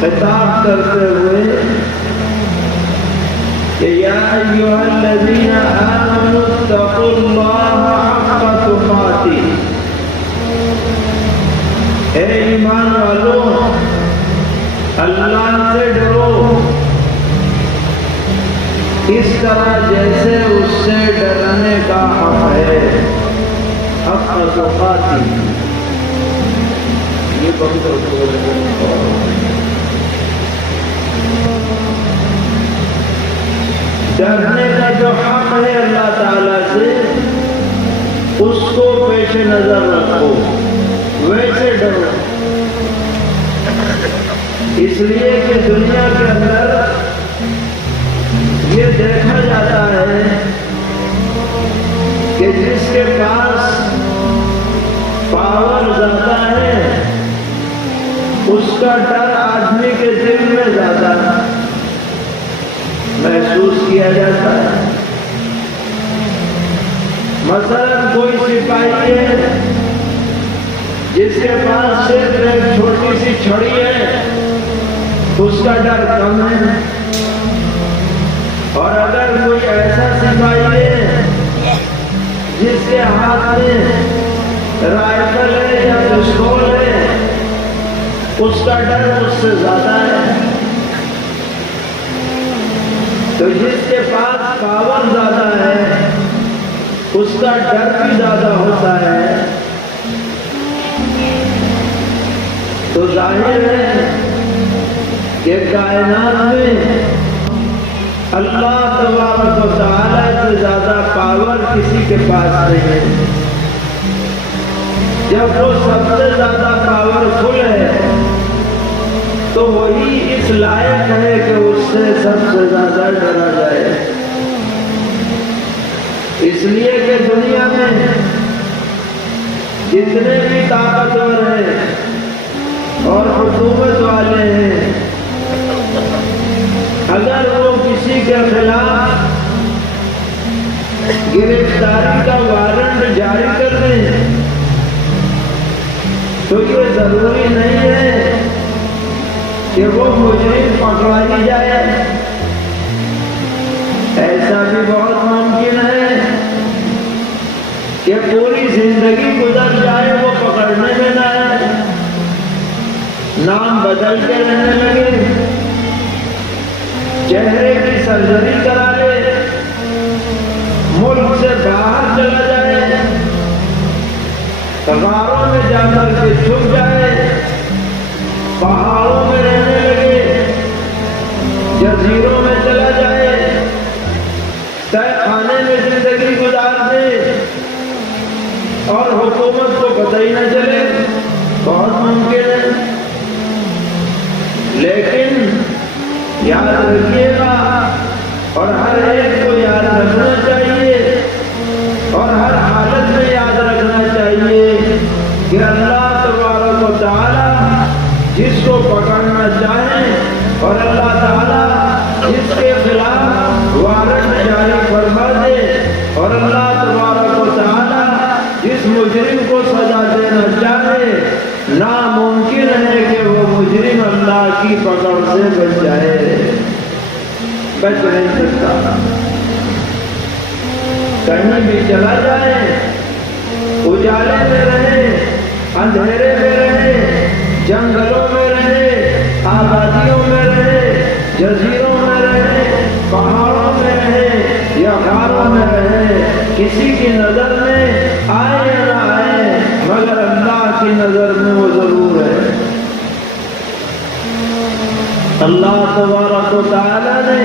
خطاب کرتے ہوئے کہ یا ایھا الذین آمنوا اتقوا اللہ حق تقاتہ، اے ایمان والو اللہ سے ڈرو اس طرح جیسے اس سے ڈرنے کا حق ہے، حق تقاتہ۔ یہ بہت ڈرنے کا جو حق ہے اللہ تعالیٰ سے، اس کو پیش نظر رکھو، ویسے ڈرو۔ اس لیے کہ دنیا کے اندر یہ دیکھا جاتا ہے کہ جس کے پاس پاور زیادہ ہے اس کا ڈر آدمی کے دل میں زیادہ محسوس کیا جاتا ہے۔ مثلا کوئی سپاہی ہے جس کے پاس صرف ایک چھوٹی سی چھڑی ہے، اس کا ڈر کم ہے، اور اگر کوئی ایسا سپاہی ہے جس کے ہاتھ میں رائفل ہے یا پستول ہے، اس کا ڈر اس سے زیادہ ہے۔ تو جس کے پاس پاور زیادہ ہے اس کا ڈر بھی زیادہ ہوتا ہے۔ تو ظاہر ہے کہ کائنات میں اللہ تبارک و تعالیٰ سے زیادہ پاور کسی کے پاس نہیں ہے۔ جب وہ سب سے زیادہ پاورفل ہے تو وہی اس لائق ہے کہ اس سے سب سے زیادہ ڈرا جائے۔ اس لیے کہ دنیا میں جتنے بھی طاقتور ہیں اور حکومت والے ہیں، اگر وہ کسی کے خلاف گرفتاری کا وارنٹ جاری کر دیں تو یہ ضروری نہیں ہے کہ وہ مجرم پکڑا ہی جائے۔ ایسا بھی بہت ممکن ہے کہ پوری زندگی گزر جائے وہ پکڑنے میں نہ آئے، نام بدل کے رہنے لگے، چہرے کی سرجری کرا لے، ملک سے باہر چلا جائے، غاروں میں جا کر کے چھپ جائے، پہاڑوں میں رہنے لگے، جزیروں میں چلا جائے، تہ خانے میں زندگی گزار دے اور حکومت کو پتہ ہی نہ چلے، بہت ممکن ہے۔ لیکن یاد رکھیے گا، اور ہر ایک کو یاد رکھنا چاہیے اور ہر حالت میں یاد رکھنا چاہیے کہ اللہ تبارک و تعالیٰ جس کو پکڑنا چاہیں اور اللہ تعالیٰ جس کے خلاف وارنٹ جاری فرما دے اور اللہ تبارک و تعالیٰ جس مجرم کو سزا دینا چاہے، ناممکن ہے کہ وہ مجرم اللہ کی پکڑ سے بچ جائے، بچ نہیں سکتا۔ کہیں بھی چلا جائے، اجالے میں رہے، اندھیرے میں رہے، جنگلوں میں رہے، آبادیوں میں رہے، جزیروں میں رہے، پہاڑوں میں رہے یا غاروں میں رہے، کسی کی نظر میں آئے یا نہ آئے مگر اللہ کی نظر میں وہ ضرور ہے۔ اللہ تبارک و تعالیٰ نے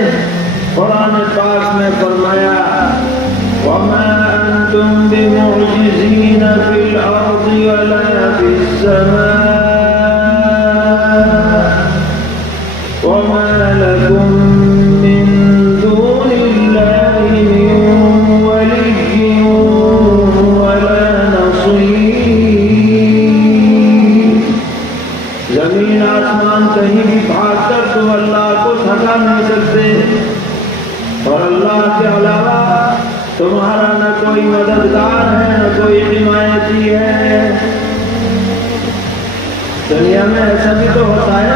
قرآن پاک میں فرمایا وَمَا أَنْتُمْ بِمُعْجِزِينَ فِي الْأَرْضِ وَلَا فِي السَّمَاءِ وَمَا لَكُمْ مِنْ دُونِ اللَّهِ مِنْ وَلِيٍّ وَلَا نَصِيرٍ۔ زمین آسمان کہیں بھی بھاگ کر تم اللہ کو تھکا نہیں سکتے، اور اللہ کے علاوہ تمہارا نہ کوئی مددگار ہے نہ کوئی حمایتی ہے۔ دنیا میں ایسا بھی تو ہوتا ہے